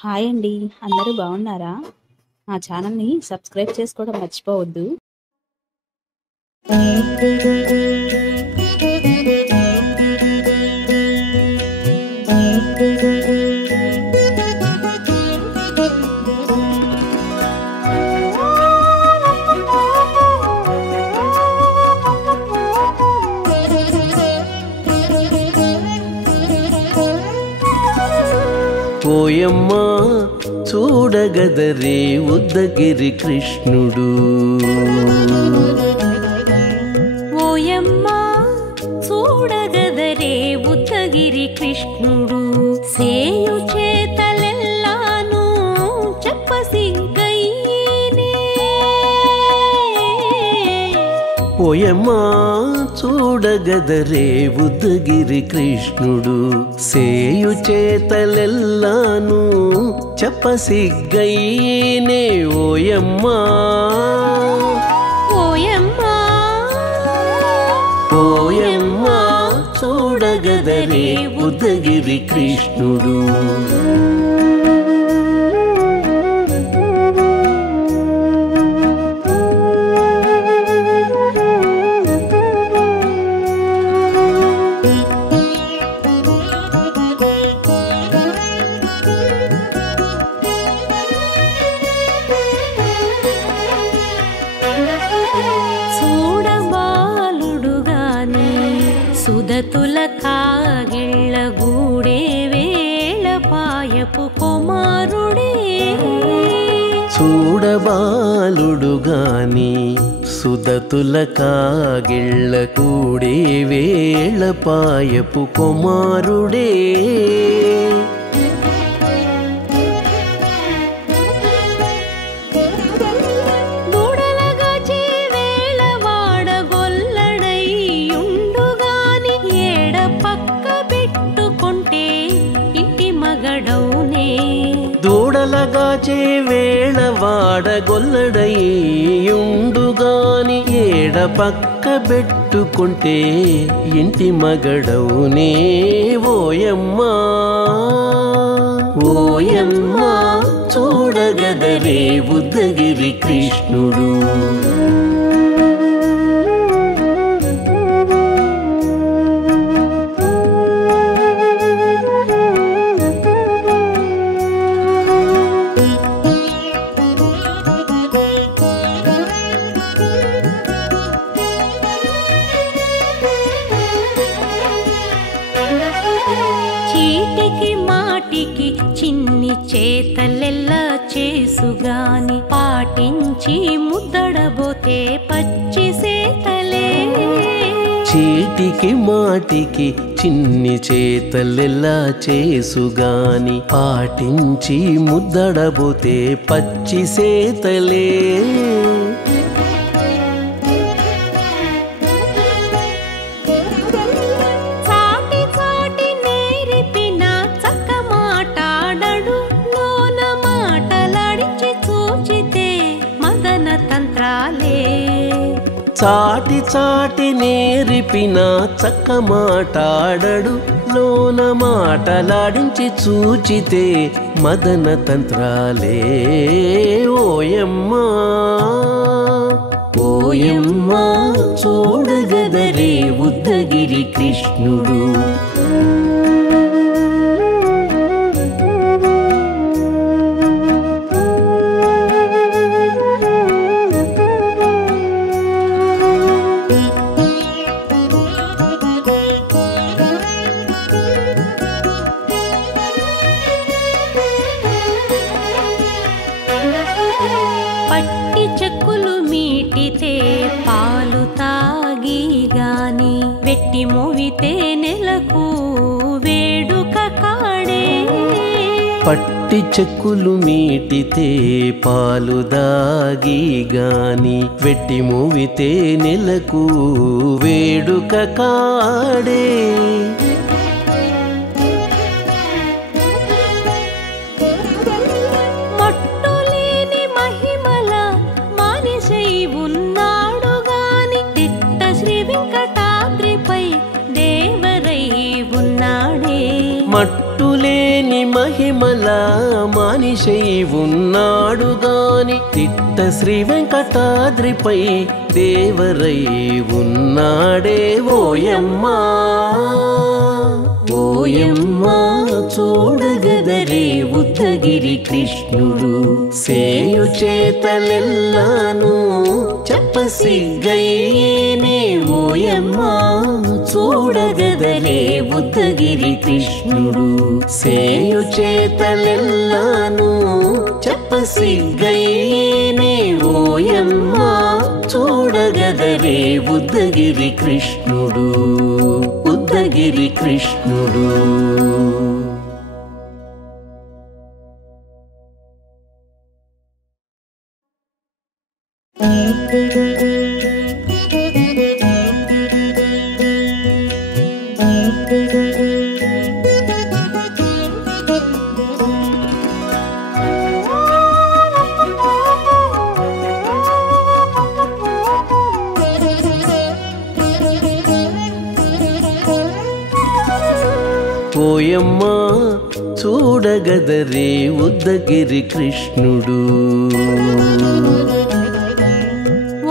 Hi అండి. అందరూ బాగున్నారా? మా ఛానల్‌ని సబ్స్క్రైబ్ చేసుకోవడం మర్చిపోవద్దు. ఓయమ్మా చూడగదరే ఉద్దగిరి కృష్ణుడు. ఓయమ్మా చూడగదరే ఉద్దగిరి కృష్ణుడు. సేయు చేతలెల్లాను చెప్పసిగ్గైనే. ఓయమ్మా చూడగదరే ఉద్దగిరి కృష్ణుడు. సేయు చేతలెల్లాను చెప్పసిగ్గైనే. ఓయమ్మా ఓయమ్మా ఓయమ్మా చూడగదరే ఉద్దగిరి కృష్ణుడు. సుదతుల కాగిళ్ళ గూడే వేళపాయపు కుమారుడే. చూడబాలుడు గాని సుదతుల కాగిళ్ళ కూడే వేళపాయపు కుమారుడే. దూడలగాచే వేళ వాడగొల్లడయ్యుండుగాని ఏడ పక్క పెట్టుకుంటే ఇంటి మగడవునే. ఓయమ్మా ఓయమ్మా చూడగదరే ఉద్దగిరి కృష్ణుడు. చీటికి మాటికి చిన్ని చేతలెల్లా చేసుగాని పాటించి ముద్దడబోతే పచ్చి సేతలే. చీటికి మాటికి చిన్ని చేతలెల్లా చేసుగాని పాటించి ముద్దడబోతే పచ్చి సేతలే. చాటి చాటి నేరిపిన చక్క మాటాడడు లోన మాటలాడించి చూచితే మదన తంత్రాలే. ఓయమ్మా ఓయమ్మా చూడగదరే ఉద్దగిరి కృష్ణుడు. పట్టి చెక్కులు మీటితే పాలు తాగి గాని వెట్టి మోవితే నెలకు వేడుక కాడే. పట్టి చెక్కులు మీటితే పాలు దాగి గాని వెట్టి మోవితే నెలకు వేడుక కాడే. ఉన్నాడు గాని తిట్ట శ్రీ వెంకటాద్రిపై దేవరై ఉన్నాడే. మట్టులేని మహిమ మహిమల మానిషై ఉన్నాడు గాని తిట్ట శ్రీ వెంకటాద్రిపై దేవరై ఉన్నాడే ఓయమ్మా ఓయమ్మా చూడగదరే ఉద్దగిరి కృష్ణుడు సేయు చేతలెల్లాను చెప్పసిగ్గయ్యేనే ఓయమ్మా చూడగదరే ఉద్దగిరి కృష్ణుడు సేయు చేతలెల్లాను చెప్పసిగ్గయ్యేనే ఓయమ్మా చూడగదరే ఉద్దగిరి కృష్ణుడు ఉద్దగిరి కృష్ణుడు ఓయమ్మా చూడగదరే ఉద్దగిరి కృష్ణుడు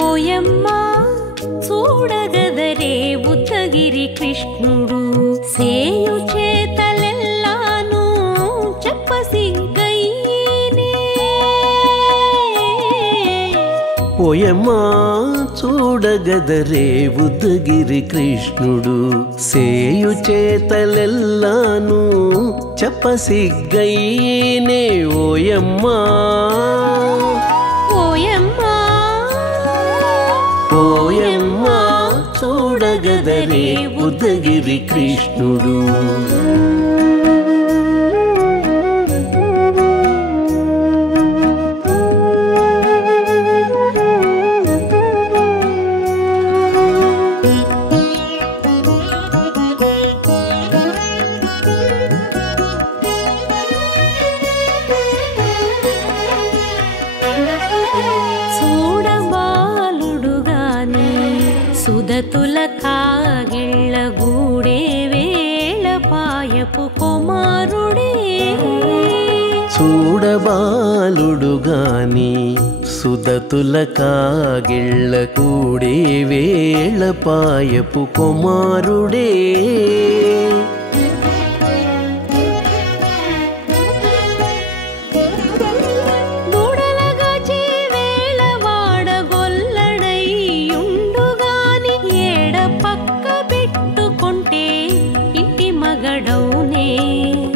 ఓయమ్మా చూడగదరే ఉద్దగిరి కృష్ణుడు సేయు చేతలెల్లాను చెప్పసిగ్గయ్యేనే ఓయమ్మా చూడగదరే ఉద్దగిరి కృష్ణుడు సేయు చేతలెల్లాను చెప్పసిగ్గయ్యేనే ఓయమ్మా ఓయమ్మా ఓయమ్మా చూడగదరే ఉద్దగిరి కృష్ణుడు సుదతుల కాగిళ్ళ గూడే వేళపాయపు కుమారుడే చూడబాలుడు గాని సుదతుల కాగిళ్ళ కూడే వేళపాయపు కుమారుడే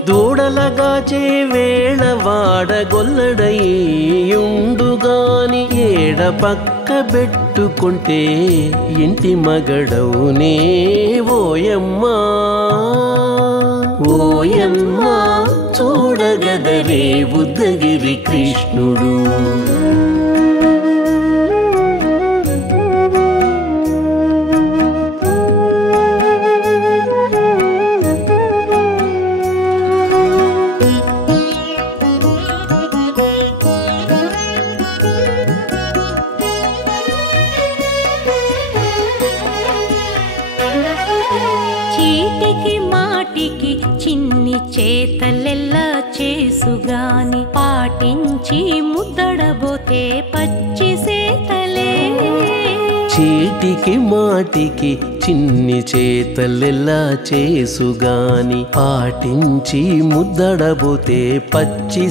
దూడలగాచే వేళ వాడగొల్లడయ్యుండుగాని ఏడ పక్క పెట్టుకుంటే ఇంటి మగడవునే ఓయమ్మా ఓయమ్మా చూడగదరే ఉద్దగిరి కృష్ణుడు చీటికి మాటికి చిన్ని చేతలెల్లా చేసుగాని పాటించి ముద్దడబోతే పచ్చి సేతలే చీటికి మాటికి చిన్ని చేతలెల్లా చేసుగాని పాటించి ముద్దడబోతే పచ్చి